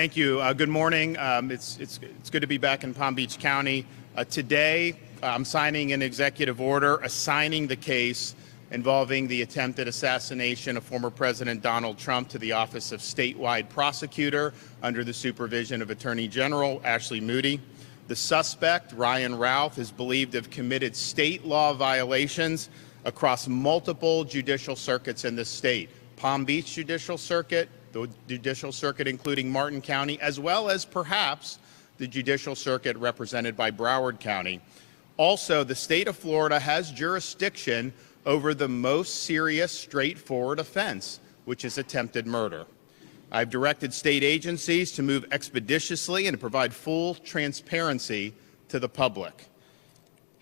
Thank you. Good morning. It's good to be back in Palm Beach County. Today, I'm signing an executive order assigning the case involving the attempted assassination of former President Donald Trump to the Office of Statewide Prosecutor under the supervision of Attorney General Ashley Moody. The suspect, Ryan Ralph, is believed to have committed state law violations across multiple judicial circuits in the state. Palm Beach Judicial Circuit, the Judicial Circuit including Martin County, as well as perhaps the Judicial Circuit represented by Broward County. Also, the state of Florida has jurisdiction over the most serious, straightforward offense, which is attempted murder. I've directed state agencies to move expeditiously and to provide full transparency to the public.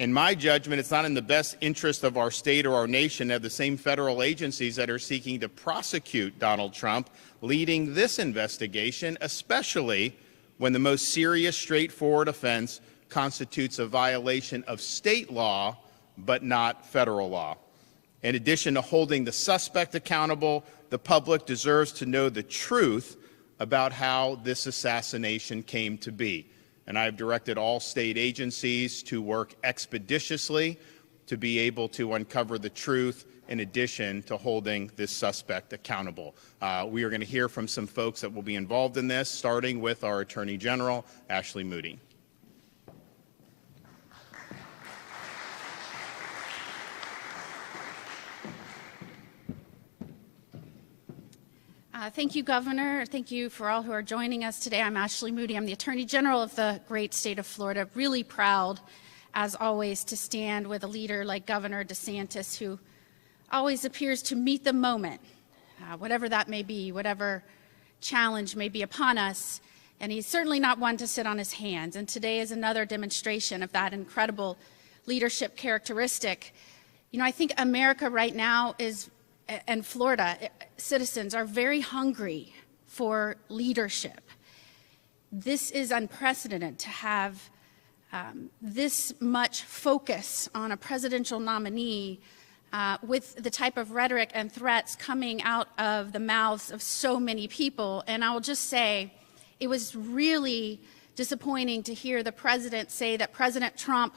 In my judgment, it's not in the best interest of our state or our nation to have the same federal agencies that are seeking to prosecute Donald Trump leading this investigation, especially when the most serious, straightforward offense constitutes a violation of state law, but not federal law. In addition to holding the suspect accountable, the public deserves to know the truth about how this assassination came to be. And I've directed all state agencies to work expeditiously to be able to uncover the truth in addition to holding this suspect accountable. We are going to hear from some folks that will be involved in this, starting with our Attorney General, Ashley Moody. Thank you, Governor. Thank you for all who are joining us today. I'm Ashley Moody. I'm the Attorney General of the great state of Florida. Really proud, as always, to stand with a leader like Governor DeSantis, who always appears to meet the moment, whatever that may be, whatever challenge may be upon us. And he's certainly not one to sit on his hands. And today is another demonstration of that incredible leadership characteristic. You know, I think America right now is, and Florida citizens are very hungry for leadership. This is unprecedented to have this much focus on a presidential nominee with the type of rhetoric and threats coming out of the mouths of so many people. And I will just say, it was really disappointing to hear the president say that President Trump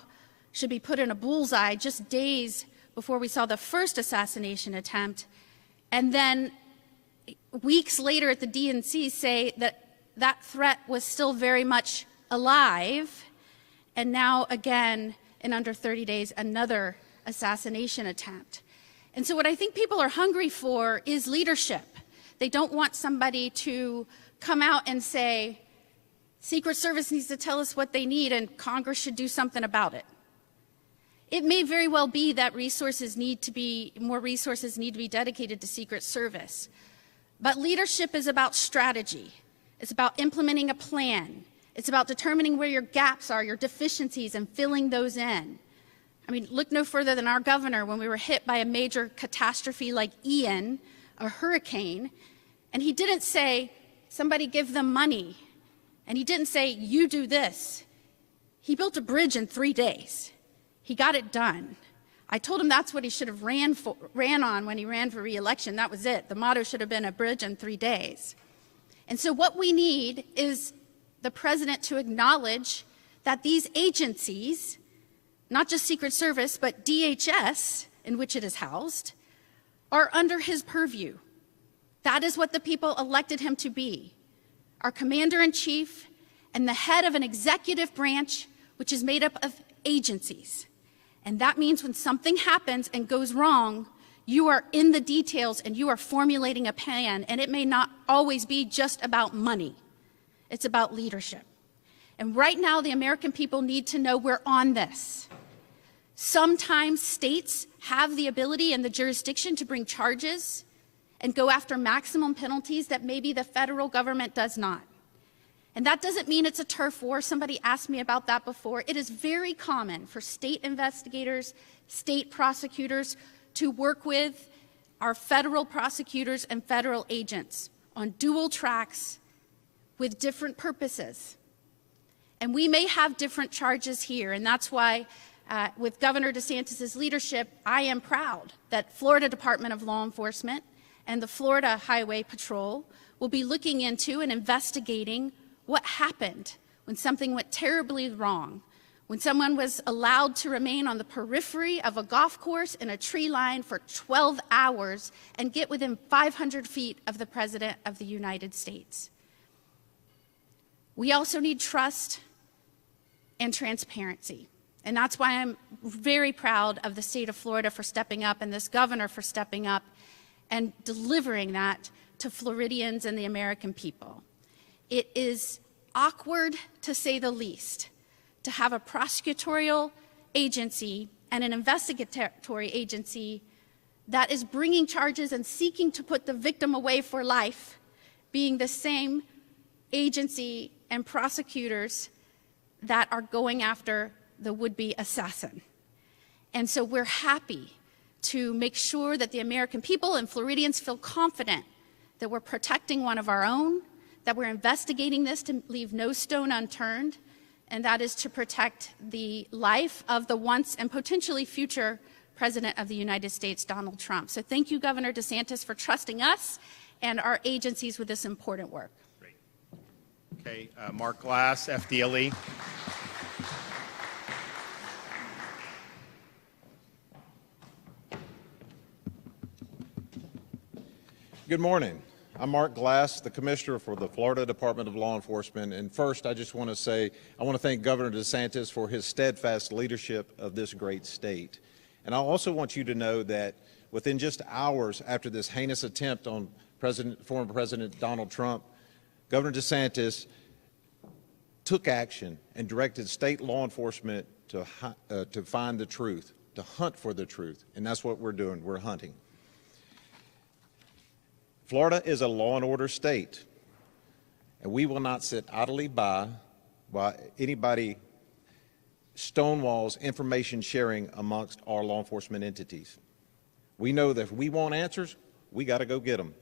should be put in a bullseye just days before we saw the first assassination attempt, and then weeks later at the DNC say that that threat was still very much alive, and now again, in under 30 days, another assassination attempt. And so what I think people are hungry for is leadership. They don't want somebody to come out and say, Secret Service needs to tell us what they need and Congress should do something about it. It may very well be that more resources need to be dedicated to Secret Service. But leadership is about strategy. It's about implementing a plan. It's about determining where your gaps are, your deficiencies, and filling those in. I mean, look no further than our governor when we were hit by a major catastrophe like Ian, a hurricane, and he didn't say, somebody give them money. And he didn't say, you do this. He built a bridge in 3 days. He got it done. I told him that's what he should have ran on when he ran for re-election. That was it. The motto should have been a bridge in 3 days. And so what we need is the president to acknowledge that these agencies, not just Secret Service, but DHS, in which it is housed, are under his purview. That is what the people elected him to be. Our commander-in-chief and the head of an executive branch, which is made up of agencies. And that means when something happens and goes wrong, you are in the details and you are formulating a plan, and it may not always be just about money. It's about leadership. And right now, the American people need to know we're on this. Sometimes states have the ability and the jurisdiction to bring charges and go after maximum penalties that maybe the federal government does not. And that doesn't mean it's a turf war. Somebody asked me about that before. It is very common for state investigators, state prosecutors to work with our federal prosecutors and federal agents on dual tracks with different purposes. And we may have different charges here, and that's why with Governor DeSantis' leadership, I am proud that Florida Department of Law Enforcement and the Florida Highway Patrol will be looking into and investigating what happened when something went terribly wrong, when someone was allowed to remain on the periphery of a golf course in a tree line for 12 hours and get within 500 feet of the President of the United States. We also need trust and transparency. And that's why I'm very proud of the state of Florida for stepping up and this governor for stepping up and delivering that to Floridians and the American people. It is awkward, to say the least, to have a prosecutorial agency and an investigatory agency that is bringing charges and seeking to put the victim away for life, being the same agency and prosecutors that are going after the would-be assassin. And so we're happy to make sure that the American people and Floridians feel confident that we're protecting one of our own, that we're investigating this to leave no stone unturned, and that is to protect the life of the once and potentially future President of the United States, Donald Trump. So thank you, Governor DeSantis, for trusting us and our agencies with this important work. Great. Okay, Mark Glass, FDLE. Good morning. I'm Mark Glass, the Commissioner for the Florida Department of Law Enforcement. And first, I just want to say, I want to thank Governor DeSantis for his steadfast leadership of this great state. And I also want you to know that within just hours after this heinous attempt on former President Donald Trump, Governor DeSantis took action and directed state law enforcement to find the truth, to hunt for the truth. And that's what we're doing. We're hunting. Florida is a law and order state, and we will not sit idly by while anybody stonewalls information sharing amongst our law enforcement entities. We know that if we want answers, we got to go get them.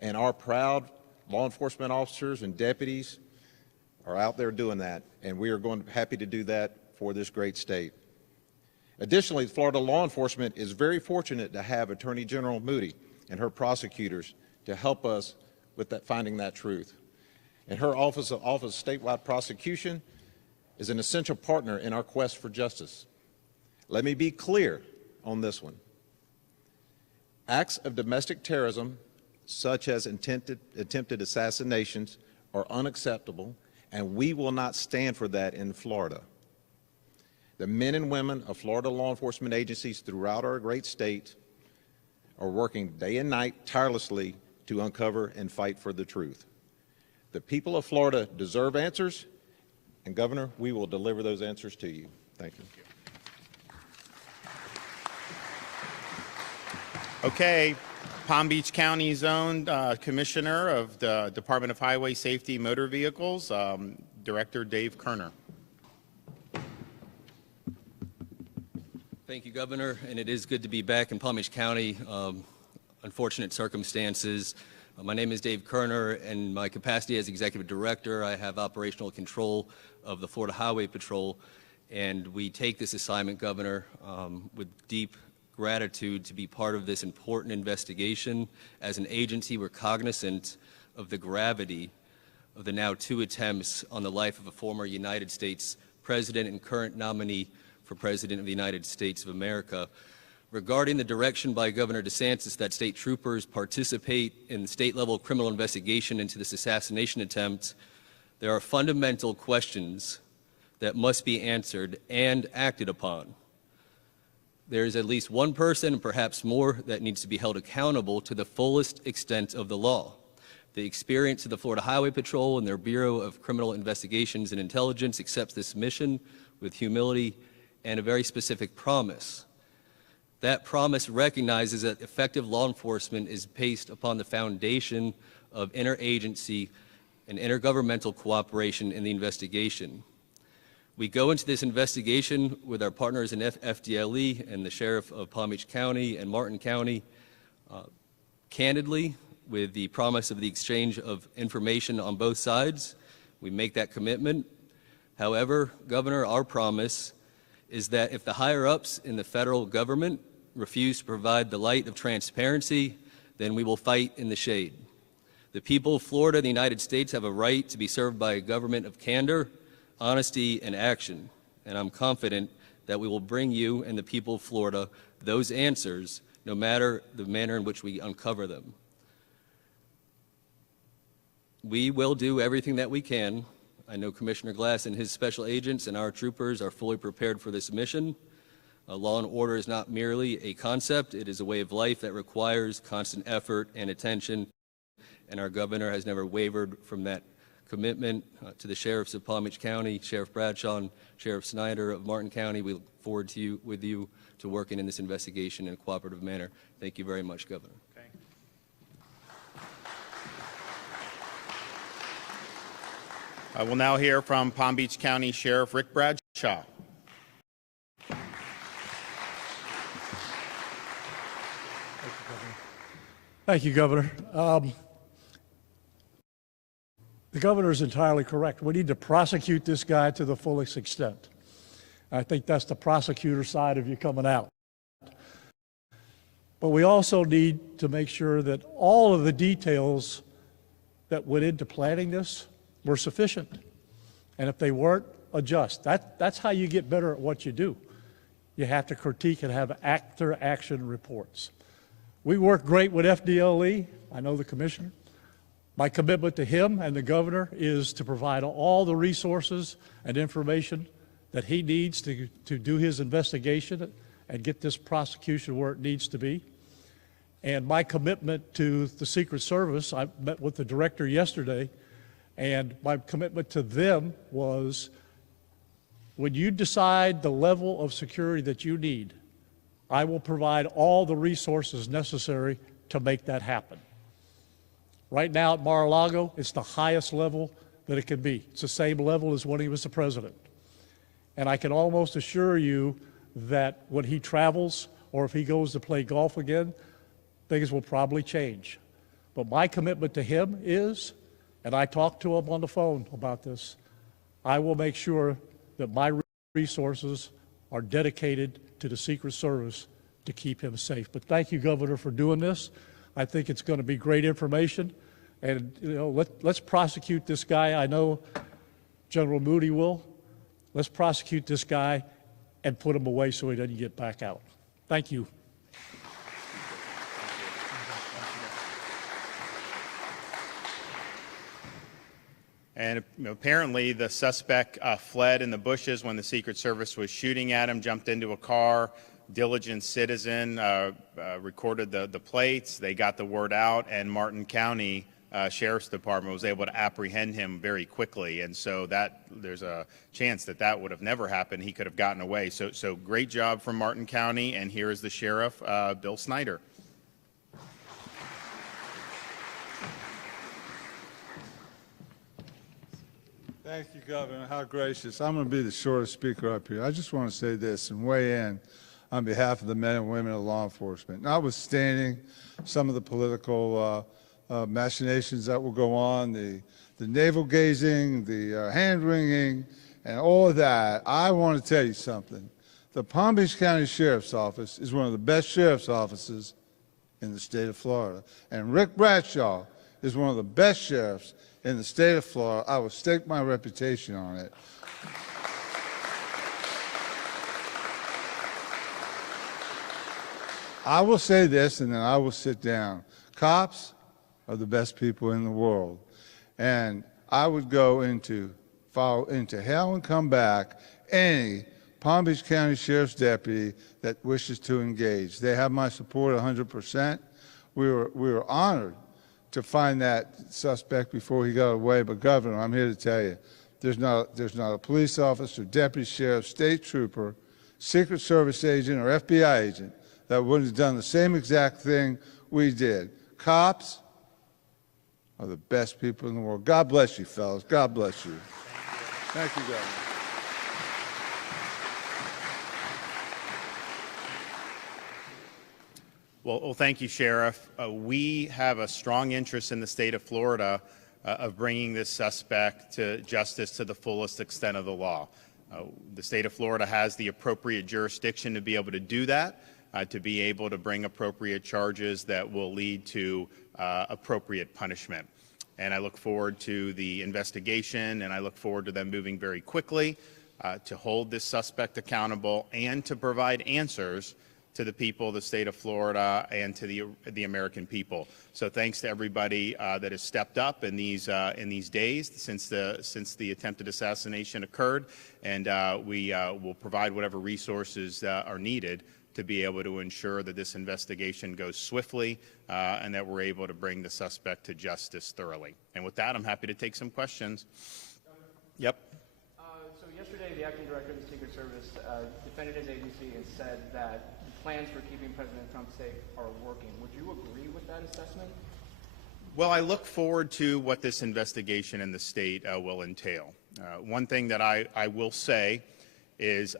And our proud law enforcement officers and deputies are out there doing that, and we are happy to do that for this great state. Additionally, Florida law enforcement is very fortunate to have Attorney General Moody and her prosecutors to help us with finding that truth. And her office of Statewide Prosecution is an essential partner in our quest for justice. Let me be clear on this one. Acts of domestic terrorism, such as attempted assassinations, are unacceptable, and we will not stand for that in Florida. The men and women of Florida law enforcement agencies throughout our great state are working day and night tirelessly to uncover and fight for the truth. The people of Florida deserve answers, and Governor, we will deliver those answers to you. Thank you. Okay, Palm Beach County's own Commissioner of the Department of Highway Safety Motor Vehicles, Director Dave Kerner. Thank you, Governor, and it is good to be back in Palm Beach County. Unfortunate circumstances. My name is Dave Kerner, and my capacity as Executive Director, I have operational control of the Florida Highway Patrol, and we take this assignment, Governor, with deep gratitude to be part of this important investigation. As an agency, we're cognizant of the gravity of the now 2 attempts on the life of a former United States President and current nominee for President of the United States of America. Regarding the direction by Governor DeSantis that state troopers participate in state-level criminal investigation into this assassination attempt, there are fundamental questions that must be answered and acted upon. There is at least one person, and perhaps more, that needs to be held accountable to the fullest extent of the law. The experience of the Florida Highway Patrol and their Bureau of Criminal Investigations and Intelligence accepts this mission with humility and a very specific promise. That promise recognizes that effective law enforcement is based upon the foundation of interagency and intergovernmental cooperation in the investigation. We go into this investigation with our partners in FDLE and the Sheriff of Palm Beach County and Martin County, candidly, with the promise of the exchange of information on both sides. We make that commitment. However, Governor, our promise is that if the higher-ups in the federal government refuse to provide the light of transparency, then we will fight in the shade. The people of Florida and the United States have a right to be served by a government of candor, honesty, and action, and I'm confident that we will bring you and the people of Florida those answers, no matter the manner in which we uncover them. We will do everything that we can. I know Commissioner Glass and his special agents and our troopers are fully prepared for this mission. Law and order is not merely a concept, it is a way of life that requires constant effort and attention, and our governor has never wavered from that commitment. To the sheriffs of Palm Beach County, Sheriff Bradshaw and Sheriff Snyder of Martin County, we look forward to working in this investigation in a cooperative manner. Thank you very much, Governor. Okay. I will now hear from Palm Beach County Sheriff Rick Bradshaw. Thank you, Governor. The governor is entirely correct. We need to prosecute this guy to the fullest extent. I think that's the prosecutor side of you coming out. But we also need to make sure that all of the details that went into planning this were sufficient. And if they weren't, adjust. That's how you get better at what you do. You have to critique and have after-action reports. We work great with FDLE. I know the commissioner. My commitment to him and the governor is to provide all the resources and information that he needs to do his investigation and get this prosecution where it needs to be. And my commitment to the Secret Service, I met with the director yesterday, and my commitment to them was, when you decide the level of security that you need, I will provide all the resources necessary to make that happen. Right now at Mar-a-Lago, it's the highest level that it can be. It's the same level as when he was the president. And I can almost assure you that when he travels or if he goes to play golf again, things will probably change. But my commitment to him is, and I talked to him on the phone about this, I will make sure that my resources are dedicated to the Secret Service to keep him safe. But thank you, Governor, for doing this. I think it's going to be great information, and let's prosecute this guy. I know General Moody will. Let's prosecute this guy and put him away so he doesn't get back out. Thank you. And apparently the suspect fled in the bushes when the Secret Service was shooting at him, jumped into a car. Diligent citizen recorded the plates. They got the word out, and Martin County Sheriff's Department was able to apprehend him very quickly. And so there's a chance that would have never happened. He could have gotten away. So great job from Martin County. And here is the sheriff, Bill Snyder. Thank you, Governor. How gracious. I'm going to be the shortest speaker up here. I just want to say this and weigh in on behalf of the men and women of law enforcement. Notwithstanding some of the political machinations that will go on, the navel-gazing, the hand-wringing, and all of that, I want to tell you something. The Palm Beach County Sheriff's Office is one of the best sheriff's offices in the state of Florida. And Rick Bradshaw is one of the best sheriffs in the state of Florida. I will stake my reputation on it. I will say this, and then I will sit down. Cops are the best people in the world. And I would go follow into hell and come back any Palm Beach County Sheriff's deputy that wishes to engage. They have my support 100%. We were honored to find that suspect before he got away. But Governor, I'm here to tell you, there's not a police officer, deputy sheriff, state trooper, Secret Service agent, or FBI agent that wouldn't have done the same exact thing we did. Cops are the best people in the world. God bless you, fellas. God bless you. Thank you, Governor. Well, thank you, Sheriff. We have a strong interest in the state of Florida of bringing this suspect to justice to the fullest extent of the law. The state of Florida has the appropriate jurisdiction to be able to do that, to be able to bring appropriate charges that will lead to appropriate punishment. And I look forward to the investigation, and I look forward to them moving very quickly to hold this suspect accountable and to provide answers to the people of the state of Florida and to the American people. So thanks to everybody that has stepped up in these days since the attempted assassination occurred, and we will provide whatever resources are needed to be able to ensure that this investigation goes swiftly and that we're able to bring the suspect to justice thoroughly. And with that, I'm happy to take some questions. Yep. So yesterday, the acting director of the Secret Service defended his agency and said that the plans for keeping President Trump safe are working. Would you agree with that assessment? Well, I look forward to what this investigation in the state will entail. One thing that I will say is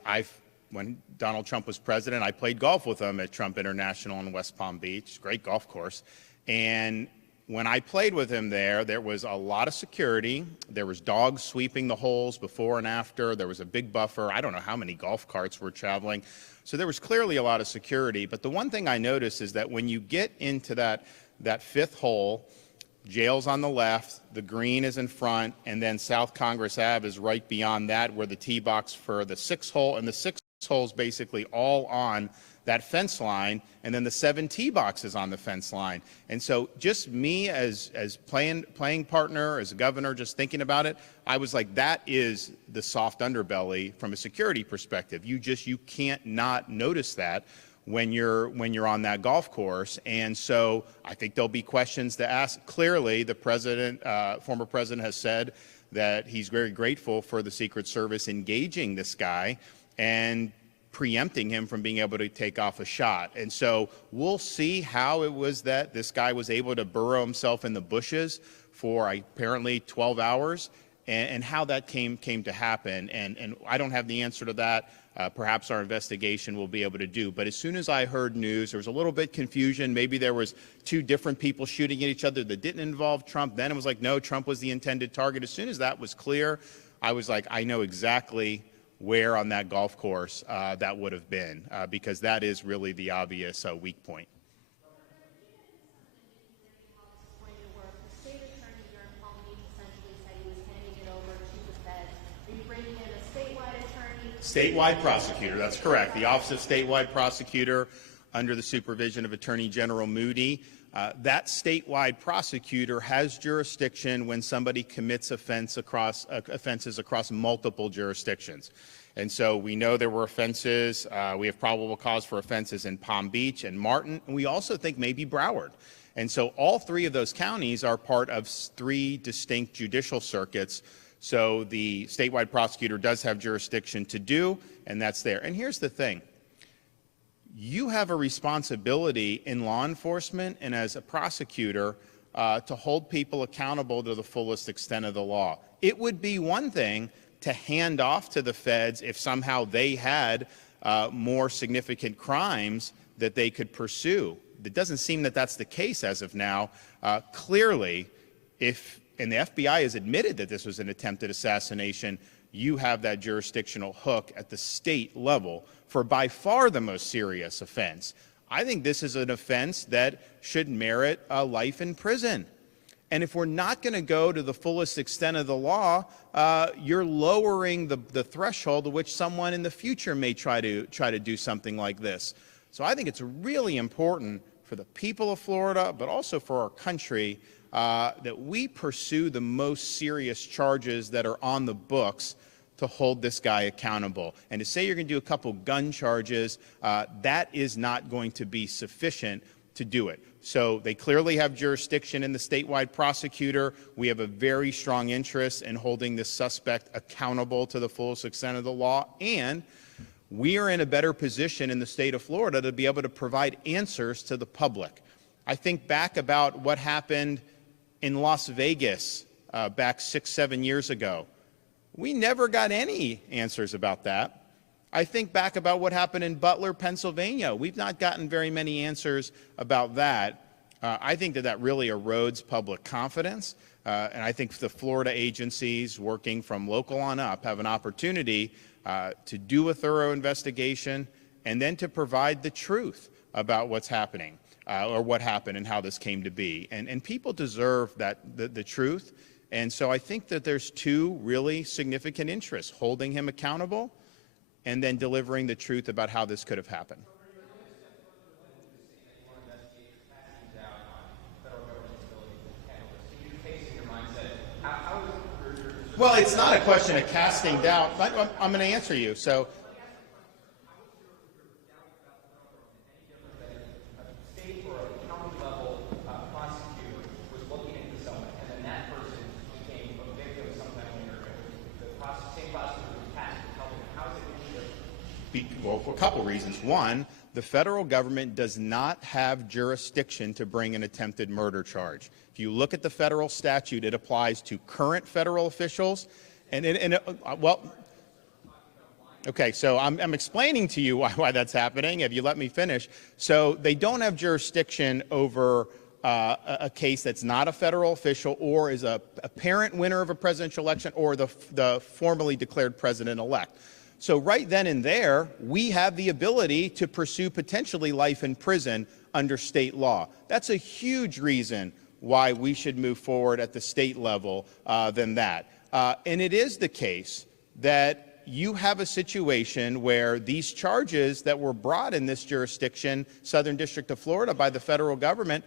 when Donald Trump was president, I played golf with him at Trump International in West Palm Beach, great golf course. And when I played with him there was a lot of security. There was dogs sweeping the holes before and after. There was a big buffer. I don't know how many golf carts were traveling. So there was clearly a lot of security. But the one thing I noticed is that when you get into that fifth hole, jail's on the left, the green is in front, and then South Congress Ave is right beyond that, where the tee box for the sixth hole, and the sixth hole's basically all on that fence line, and then the 7 tee boxes on the fence line. And so just me as playing partner, as a governor, just thinking about it, I was like, that is the soft underbelly from a security perspective. You can't not notice that when you're on that golf course. And so I think there'll be questions to ask. Clearly, the former president has said that he's very grateful for the Secret Service engaging this guy and preempting him from being able to take off a shot. And so we'll see how it was that this guy was able to burrow himself in the bushes for apparently 12 hours and how that came to happen. And I don't have the answer to that. Perhaps our investigation will be able to do. But as soon as I heard news, there was a little bit confusion. Maybe there was 2 different people shooting at each other that didn't involve Trump. Then it was like, no, Trump was the intended target. As soon as that was clear, I was like, I know exactly where on that golf course that would have been, because that is really the obvious weak point. Statewide Prosecutor, that's correct. The Office of Statewide Prosecutor, under the supervision of Attorney General Moody. That statewide prosecutor has jurisdiction when somebody commits offenses across multiple jurisdictions. And so we know there were offenses. We have probable cause for offenses in Palm Beach and Martin, and we also think maybe Broward. And so all 3 of those counties are part of 3 distinct judicial circuits. So the statewide prosecutor does have jurisdiction to do, and that's there. And here's the thing. You have a responsibility in law enforcement and as a prosecutor to hold people accountable to the fullest extent of the law. It would be one thing to hand off to the feds if somehow they had more significant crimes that they could pursue. It doesn't seem that that's the case as of now. Clearly, and the FBI has admitted that this was an attempted assassination, you have that jurisdictional hook at the state level for by far the most serious offense. I think this is an offense that should merit a life in prison. And if we're not going to go to the fullest extent of the law, you're lowering the threshold to which someone in the future may try to do something like this. So I think it's really important for the people of Florida, but also for our country, that we pursue the most serious charges that are on the books to hold this guy accountable. And to say you're going to do a couple gun charges, that is not going to be sufficient to do it. So they clearly have jurisdiction in the statewide prosecutor. We have a very strong interest in holding this suspect accountable to the fullest extent of the law. And we are in a better position in the state of Florida to be able to provide answers to the public. I think back about what happened in Las Vegas back 6-7 years ago. We never got any answers about that. I think back about what happened in Butler, Pennsylvania. We've not gotten very many answers about that. I think that really erodes public confidence. And I think the Florida agencies working from local on up have an opportunity to do a thorough investigation and then to provide the truth about what's happening. or what happened and how this came to be. And people deserve that the truth. And so I think that there's two really significant interests: holding him accountable and then delivering the truth about how this could have happened. Well, it's not a question of casting doubt. I'm going to answer you. So, state or a county level prosecutor was looking into someone, and then that person became a victim sometime later. The same prosecutor was tasked with helping. How is it any different? well, for a couple reasons. One, the federal government does not have jurisdiction to bring an attempted murder charge. If you look at the federal statute, it applies to current federal officials. Well, okay, so I'm explaining to you why that's happening, if you let me finish. So they don't have jurisdiction over a case that's not a federal official or is a apparent winner of a presidential election or the formally declared president-elect. So right then and there, we have the ability to pursue potentially life in prison under state law. That's a huge reason why we should move forward at the state level than that. And it is the case that you have a situation where these charges that were brought in this jurisdiction, Southern District of Florida, by the federal government,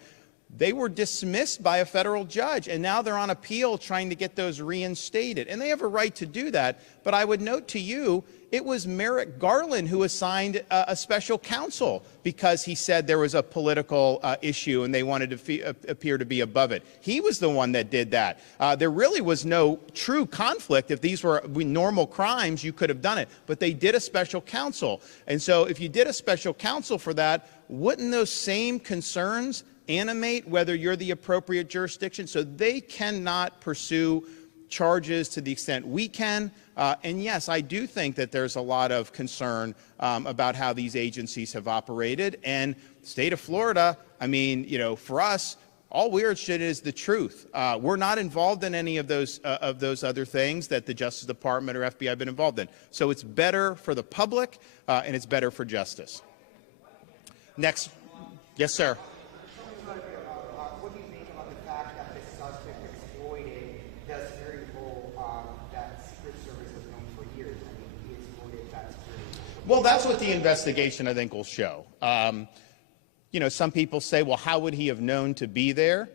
they were dismissed by a federal judge, and now they're on appeal trying to get those reinstated. And they have a right to do that. But I would note to you, it was Merrick Garland who assigned a special counsel because he said there was a political issue and they wanted to appear to be above it. He was the one that did that. There really was no true conflict. If these were normal crimes, you could have done it. But they did a special counsel. And so if you did a special counsel for that, wouldn't those same concerns animate whether you're the appropriate jurisdiction? So they cannot pursue charges to the extent we can. And yes, I do think that there's a lot of concern about how these agencies have operated. And the state of Florida, I mean, you know, for us, all we're interested in is the truth. We're not involved in any of those other things that the Justice Department or FBI have been involved in. So it's better for the public and it's better for justice. Next. Yes, sir. What do you think about the fact that this suspect exploited this very role that Secret Service has known for years? I mean, he exploited that security. Well, that's what the investigation, I think, will show. You know, some people say, well, how would he have known to be there?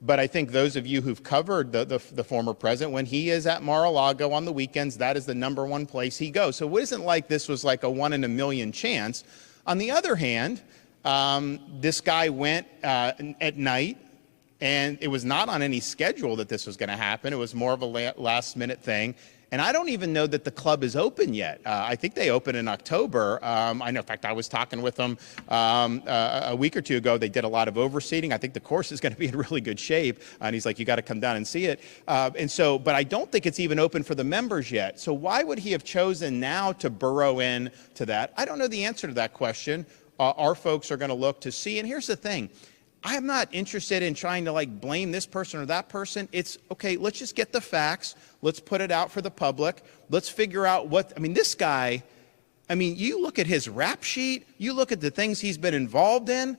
But I think those of you who've covered the former president, when he is at Mar-a-Lago on the weekends, that is the #1 place he goes. So it isn't like this was like a 1 in a million chance. On the other hand, this guy went at night, and it was not on any schedule that this was going to happen. It was more of a last-minute thing. And I don't even know that the club is open yet. I think they open in October. I know, in fact, I was talking with them a week or two ago. They did a lot of overseating. I think the course is going to be in really good shape. And he's like, you got to come down and see it. But I don't think it's even open for the members yet. So why would he have chosen now to burrow in to that? I don't know the answer to that question. Our folks are going to look to see. And here's the thing. I'm not interested in trying to like blame this person or that person. It's okay, let's just get the facts. Let's put it out for the public. Let's figure out what, I mean, this guy, I mean, you look at his rap sheet, you look at the things he's been involved in.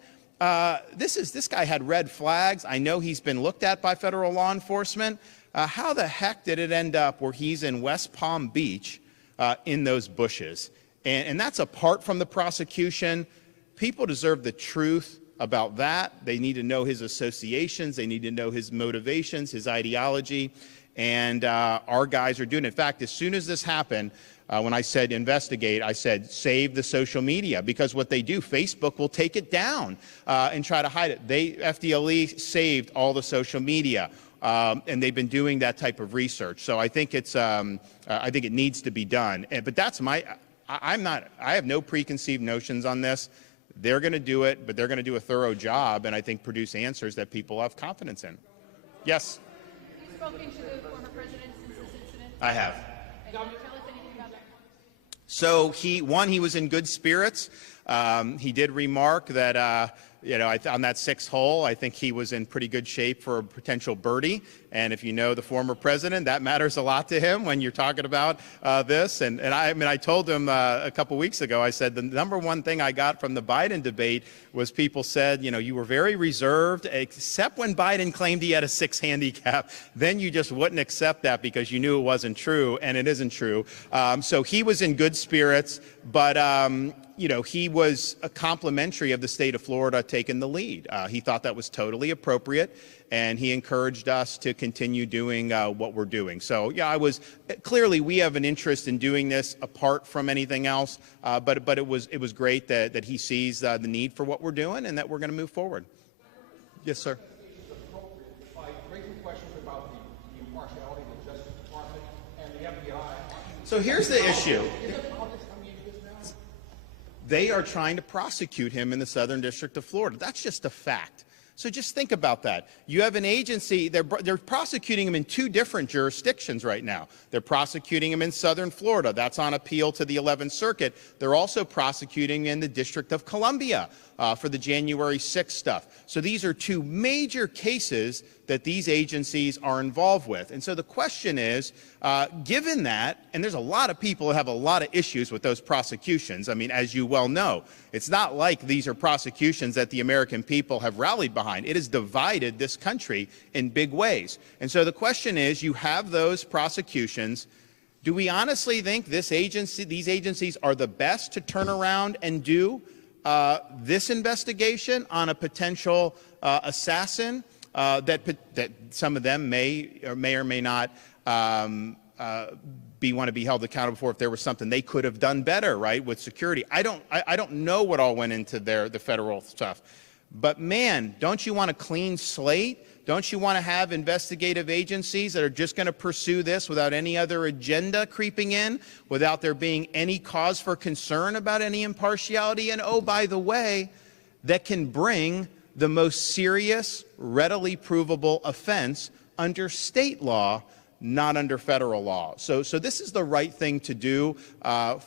This guy had red flags. I know he's been looked at by federal law enforcement. How the heck did it end up where he's in West Palm Beach in those bushes? And that's apart from the prosecution. People deserve the truth about that. They need to know his associations. They need to know his motivations, his ideology. And our guys are doing it. In fact, as soon as this happened, when I said investigate, I said save the social media, because what they do, Facebook will take it down and try to hide it. FDLE saved all the social media, and they've been doing that type of research. So I think it's I think it needs to be done. But that's I have no preconceived notions on this. They're going to do it, but they're going to do a thorough job and I think produce answers that people have confidence in. Yes? Have you spoken to the former president since this incident? I have. Can you tell us anything about that? So he was in good spirits. He did remark that, on that sixth hole, I think he was in pretty good shape for a potential birdie. And if you know the former president, that matters a lot to him when you're talking about this. And I told him a couple weeks ago, I said, the number one thing I got from the Biden debate was people said, you were very reserved, except when Biden claimed he had a 6 handicap. Then you just wouldn't accept that because you knew it wasn't true, and it isn't true. So he was in good spirits, but he was a complimentary of the state of Florida taking the lead. He thought that was totally appropriate, and he encouraged us to continue doing what we're doing. So, yeah, clearly we have an interest in doing this apart from anything else, but it was great that he sees the need for what we're doing and that we're going to move forward. Yes, sir. By raising questions about the impartiality of the Justice Department and the FBI. So here's the issue. They are trying to prosecute him in the Southern District of Florida. That's just a fact. So just think about that. You have an agency, they're prosecuting him in 2 different jurisdictions right now. They're prosecuting him in Southern Florida. That's on appeal to the 11th Circuit. They're also prosecuting in the District of Columbia for the January 6th stuff. So these are 2 major cases that these agencies are involved with. And so the question is, given that, and there's a lot of people that have a lot of issues with those prosecutions. I mean, as you well know, it's not like these are prosecutions that the American people have rallied behind. It has divided this country in big ways. And so the question is, you have those prosecutions. Do we honestly think these agencies are the best to turn around and do this investigation on a potential assassin that some of them may or may not want to be held accountable for if there was something they could have done better, right, with security? I don't know what all went into the federal stuff. But, man, don't you want a clean slate? Don't you want to have investigative agencies that are just going to pursue this without any other agenda creeping in, without there being any cause for concern about any impartiality? And, oh, by the way, that can bring the most serious, readily provable offense under state law, not under federal law. So this is the right thing to do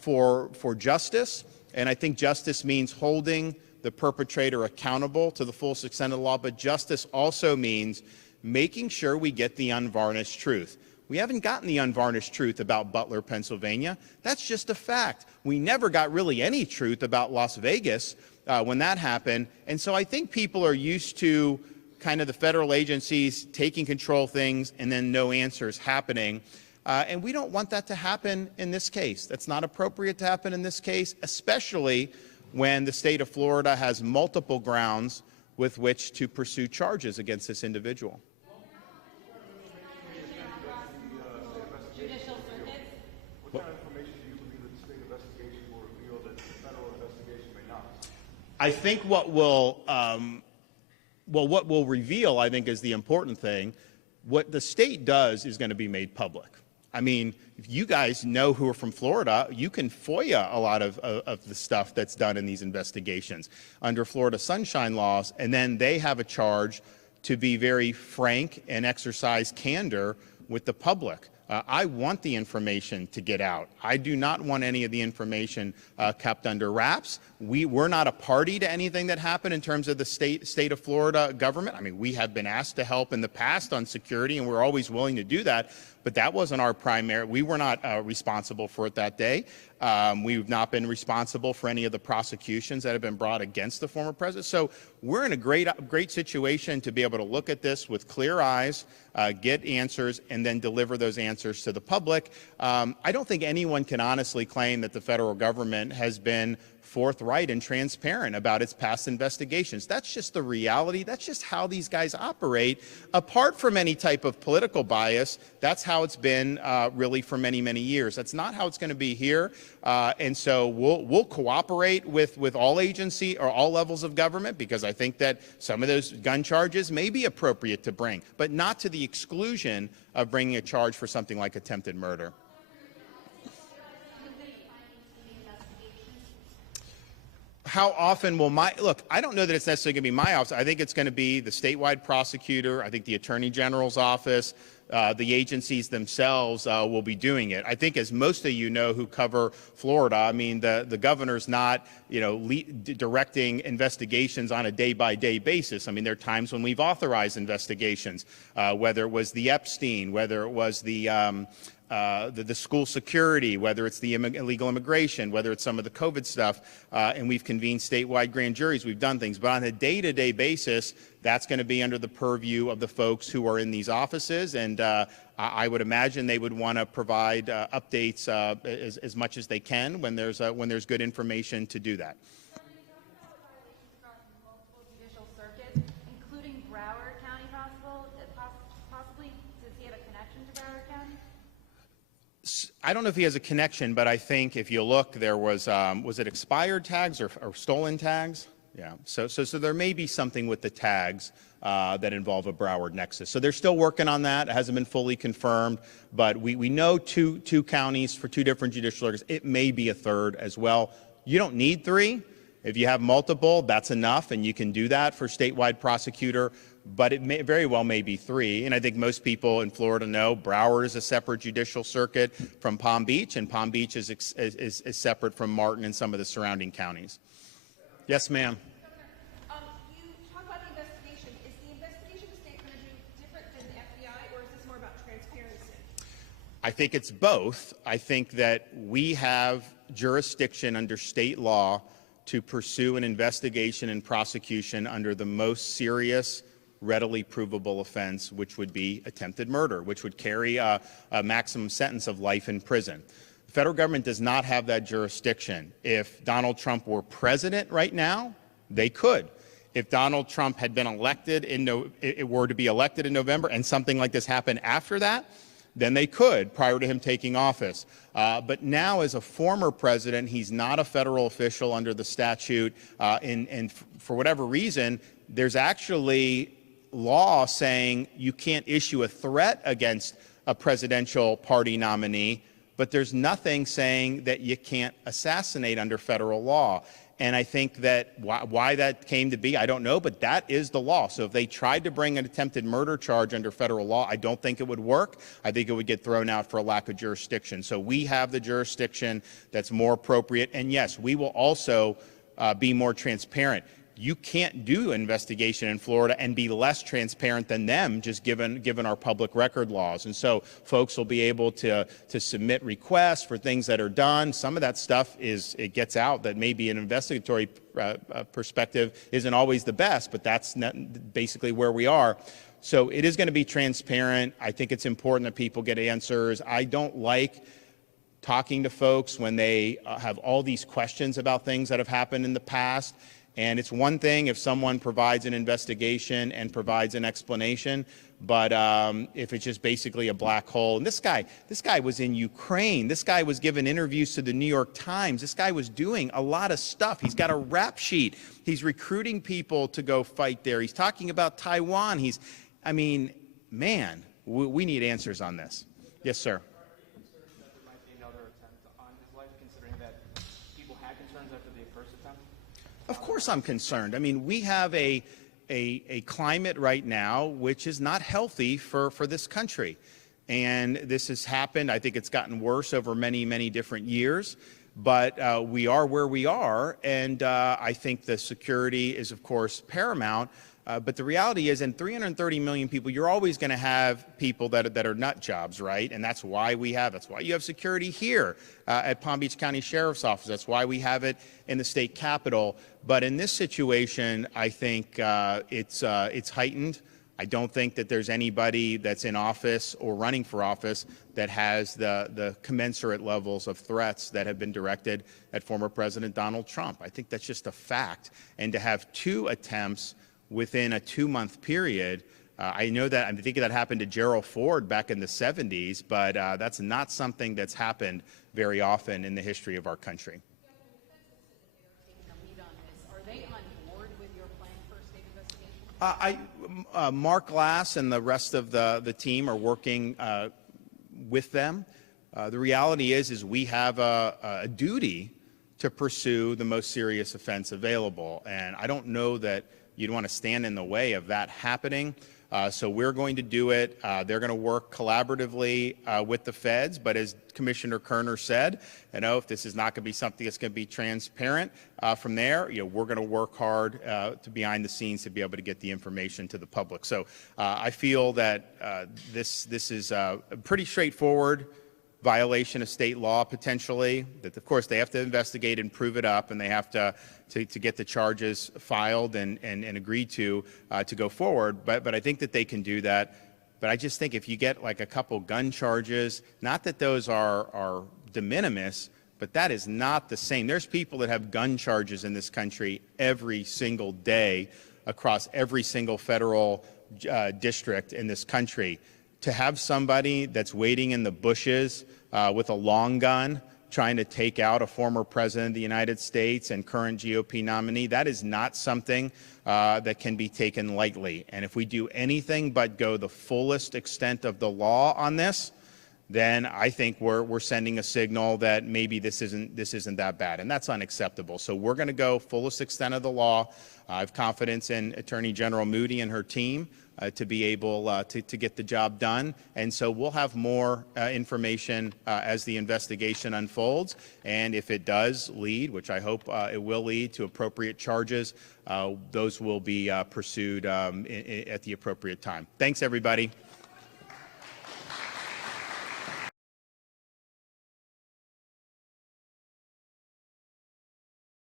for justice. And I think justice means holding the perpetrator accountable to the full extent of the law, but justice also means making sure we get the unvarnished truth. We haven't gotten the unvarnished truth about Butler, Pennsylvania. That's just a fact. We never got really any truth about Las Vegas when that happened. And so I think people are used to kind of the federal agencies taking control of things and then no answers happening. And we don't want that to happen in this case. That's not appropriate to happen in this case, especially when the state of Florida has multiple grounds with which to pursue charges against this individual. Judicial circuits? What kind of information do you believe that the state investigation will reveal that the federal investigation may not? I think what will reveal, I think, is the important thing. What the state does is going to be made public. I mean, if you guys know who are from Florida, you can FOIA a lot of the stuff that's done in these investigations under Florida sunshine laws, and then they have a charge to be very frank and exercise candor with the public. I want the information to get out. I do not want any of the information kept under wraps. We're not a party to anything that happened in terms of the state of Florida government. I mean, we have been asked to help in the past on security, and we're always willing to do that. But that wasn't our primary. We were not responsible for it that day. We've not been responsible for any of the prosecutions that have been brought against the former president. So we're in a great situation to be able to look at this with clear eyes, get answers, and then deliver those answers to the public. I don't think anyone can honestly claim that the federal government has been forthright and transparent about its past investigations. That's just the reality. That's just how these guys operate. Apart from any type of political bias, that's how it's been really for many, many years. That's not how it's going to be here. And so we'll cooperate with all agency or all levels of government, because I think that some of those gun charges may be appropriate to bring, but not to the exclusion of bringing a charge for something like attempted murder. How often will look, I don't know that it's necessarily going to be my office. I think it's going to be the statewide prosecutor. I think the attorney general's office, the agencies themselves will be doing it. I think, as most of you know who cover Florida, I mean, the governor's not, directing investigations on a day-by-day basis. I mean, there are times when we've authorized investigations, whether it was the Epstein, whether it was the school security, whether it's the illegal immigration, whether it's some of the COVID stuff, and we've convened statewide grand juries, we've done things. But on a day-to-day basis, that's going to be under the purview of the folks who are in these offices, and I would imagine they would want to provide updates as much as they can when there's good information to do that. Judicial circuits, including Broward County possibly? Does he have a connection to Broward County? I don't know if he has a connection, but I think if you look, there was it expired tags or stolen tags? Yeah. So there may be something with the tags that involve a Broward nexus. So they're still working on that. It hasn't been fully confirmed, but we know two counties for two different judicial circuits. It may be a third as well. You don't need three. If you have multiple, that's enough, and you can do that for statewide prosecutor. But it may very well may be three. And I think most people in Florida know Broward is a separate judicial circuit from Palm Beach, and Palm Beach is separate from Martin and some of the surrounding counties. Yes, ma'am. You talk about the investigation. Is the investigation the state going to do different than the FBI, or is this more about transparency? I think it's both. I think that we have jurisdiction under state law to pursue an investigation and prosecution under the most serious, readily provable offense, which would be attempted murder, which would carry a maximum sentence of life in prison. The federal government does not have that jurisdiction. If Donald Trump were president right now, they could. If Donald Trump had been elected were to be elected in November and something like this happened after that, then they could, prior to him taking office. But now, as a former president, he's not a federal official under the statute, and for whatever reason, there's actually law saying you can't issue a threat against a presidential party nominee, but there's nothing saying that you can't assassinate under federal law. And I think that why that came to be, I don't know, but that is the law. So if they tried to bring an attempted murder charge under federal law, I don't think it would work. I think it would get thrown out for a lack of jurisdiction. So we have the jurisdiction that's more appropriate. And yes, we will also be more transparent. You can't do investigation in Florida and be less transparent than them, just given our public record laws. And so folks will be able to submit requests for things that are done. Some of that stuff it gets out that maybe an investigatory perspective isn't always the best, but that's basically where we are. So it is going to be transparent. I think it's important that people get answers. I don't like talking to folks when they have all these questions about things that have happened in the past. And it's one thing if someone provides an investigation and provides an explanation, but if it's just basically a black hole. And this guy was in Ukraine. This guy was giving interviews to the New York Times. This guy was doing a lot of stuff. He's got a rap sheet. He's recruiting people to go fight there. He's talking about Taiwan. I mean, man, we need answers on this. Yes, sir. Of course I'm concerned. I mean, we have a climate right now which is not healthy for this country. And this has happened. I think it's gotten worse over many, many different years. But we are where we are. And I think the security is, of course, paramount. But the reality is, in 330 million people, you're always going to have people that are nut jobs, right? And that's why that's why you have security here at Palm Beach County Sheriff's Office. That's why we have it in the state capitol. But in this situation, I think it's heightened. I don't think that there's anybody that's in office or running for office that has the commensurate levels of threats that have been directed at former President Donald Trump. I think that's just a fact. And to have two attempts within a 2-month period, I think that happened to Gerald Ford back in the 70s, but that's not something that's happened very often in the history of our country. Are they on board with your plan for a state investigation? Mark Glass and the rest of the team are working with them. The reality is we have a duty to pursue the most serious offense available. And I don't know that you'd want to stand in the way of that happening. So we're going to do it. They're going to work collaboratively with the feds. But as Commissioner Kerner said, if this is not going to be something that's going to be transparent from there, we're going to work hard to behind the scenes to be able to get the information to the public. So I feel that this is a pretty straightforward violation of state law potentially. That of course they have to investigate and prove it up, and they have to get the charges filed and agreed to go forward. But I think that they can do that. But I just think if you get like a couple gun charges, not that those are de minimis, but that is not the same. There's people that have gun charges in this country every single day across every single federal district in this country. To have somebody that's waiting in the bushes with a long gun trying to take out a former president of the United States and current GOP nominee, that is not something that can be taken lightly. And if we do anything but go the fullest extent of the law on this, then I think we're sending a signal that maybe this isn't that bad, and that's unacceptable. So we're going to go fullest extent of the law. I have confidence in Attorney General Moody and her team to be able to get the job done. And so we'll have more information as the investigation unfolds. And if it does lead, which I hope it will lead to appropriate charges, those will be pursued at the appropriate time. Thanks, everybody.